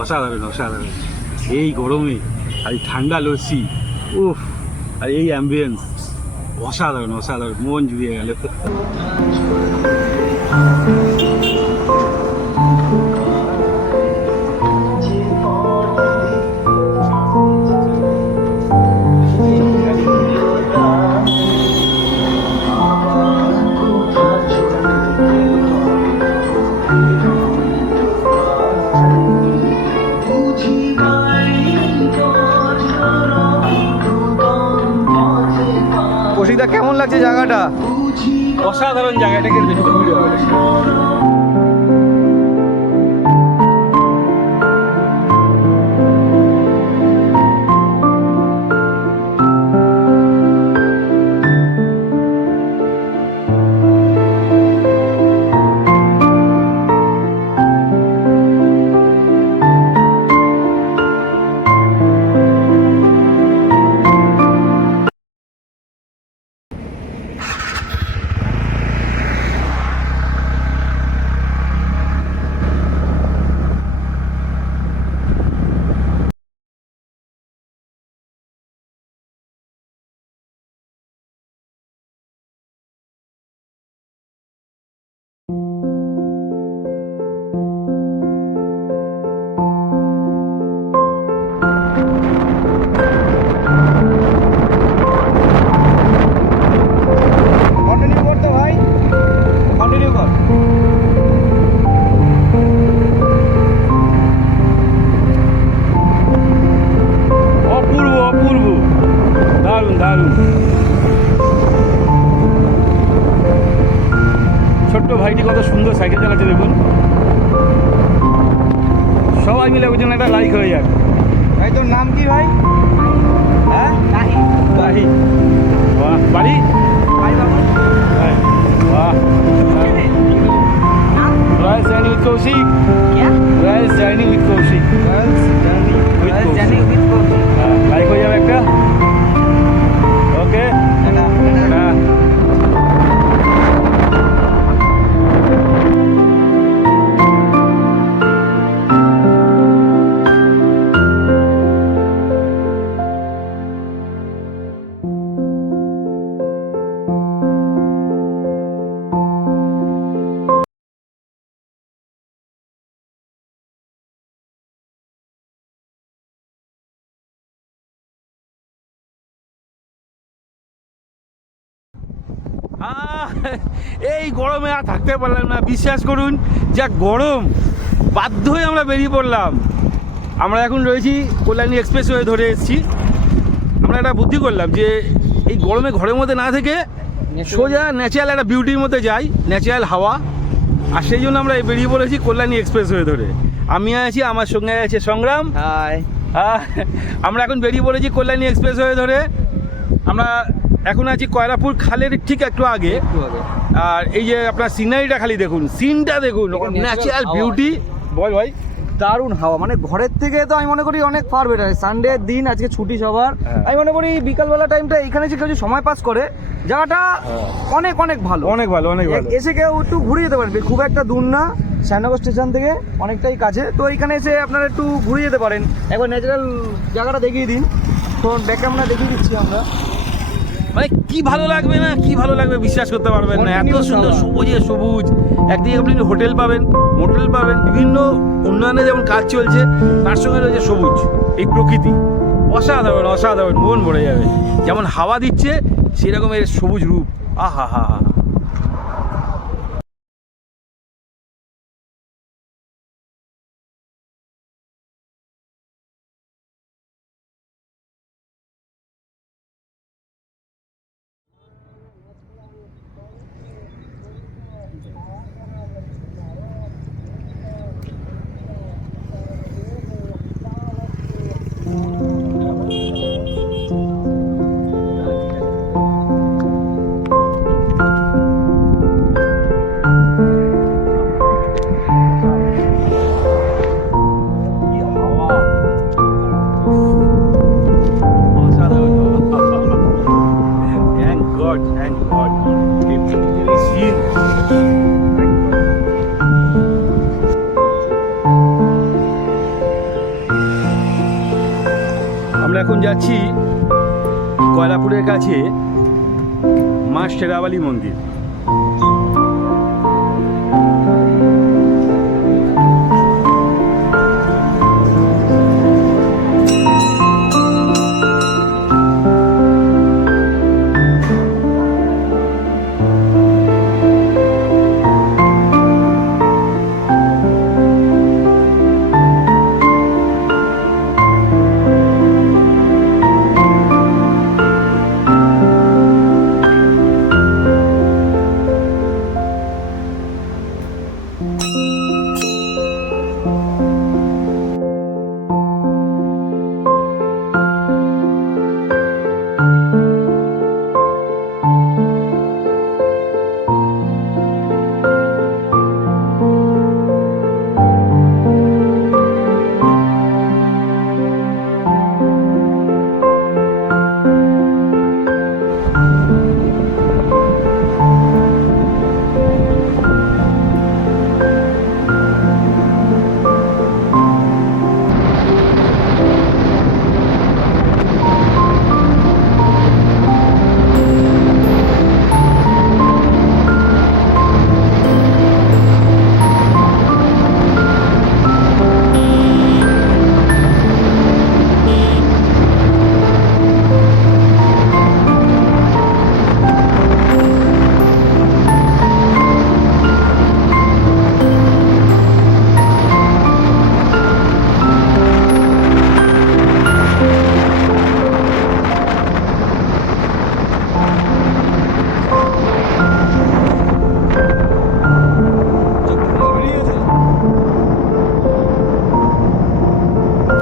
অসাধারণ অসাধারণ। এই গরমে, আর ঠান্ডা লস্যি, উফ, আর এই অ্যাম্বিয়েন্স অসাধারণ অসাধারণ। মন জুড়িয়ে গেল। কৌশিকদা কেমন লাগছে জায়গাটা? অসাধারণ জায়গাটা কিন্তু ভিডিও কর অপূর্ব অপূর্ব। দারুণ দারুণ। ছোট্ট ভাইটি কত সুন্দর সাইকেল চালাচ্ছে দেখুন। সবাই মিলে ওই জন্য একটা লাইক হয়ে যাক ভাই তোর নাম কি ভাই? হ্যাঁ? বাড়ি বাবু। এই গরমে আর থাকতে পারলাম না। বিশ্বাস করুন যা গরম বাধ্য হয়ে আমরা বেরিয়ে পড়লাম। আমরা এখন রয়েছি কল্যাণী এক্সপ্রেস ওয়ে ধরে এসেছি। আমরা একটা বুদ্ধি করলাম যে এই গরমে ঘরের মধ্যে না থেকে সোজা ন্যাচারাল একটা বিউটির মধ্যে যাই ন্যাচারাল হাওয়া। আর সেই জন্য আমরা বেরিয়ে পড়েছি কল্যাণী এক্সপ্রেস ওয়ে ধরে। আমি আছি আমার সঙ্গে আছে সংগ্রাম। আমরা এখন বেরিয়ে পড়েছি কল্যাণী এক্সপ্রেস হয়ে ধরে। আমরা এখন আছি কয়লাপুর খালের ঠিক একটু আগে। আর এই যে আপনার সিনারিটা খালি দেখুন সিনটা দেখুন ন্যাচারাল বিউটি বল ভাই। দারুণ হাওয়া। মানে ঘরের থেকে তো আমি মনে করি অনেক ফার বেটার সানডে দিন আজকে ছুটি সবার। হ্যাঁ। আমি মনে করি বিকালবেলা টাইমটা এখানে যে কেউ সময় পাস করে জায়গাটা হ্যাঁ। অনেক অনেক ভালো। অনেক ভালো অনেক ভালো। এসে কেউ একটু ঘুরে যেতে পারবে। খুব একটা দূর না শ্যানগর স্টেশন থেকে অনেকটাই কাছে। তো এখানে এসে আপনারা একটু ঘুরে যেতে পারেন। একবার ন্যাচারাল জায়গাটা দেখিয়ে দিন। তো ব্যাক ক্যামেরা দেখিয়ে দিচ্ছি আমরা। মানে কি ভালো লাগবে না? কি ভালো লাগবে বিশ্বাস করতে পারবেন না। এত সুন্দর সবুজে সবুজ। একদিকে আপনি হোটেল পাবেন মোটেল পাবেন বিভিন্ন উন্নয়নে যেমন কাজ চলছে তার সঙ্গে রয়েছে সবুজ এই প্রকৃতি। অসাধারণ অসাধারণ মন ভরে যাবে। যেমন হাওয়া দিচ্ছে সেরকম এর সবুজ রূপ। আহা হা হা আমরা এখন যাচ্ছি কয়লাপুরের কাছে মা শেরাবালি মন্দির।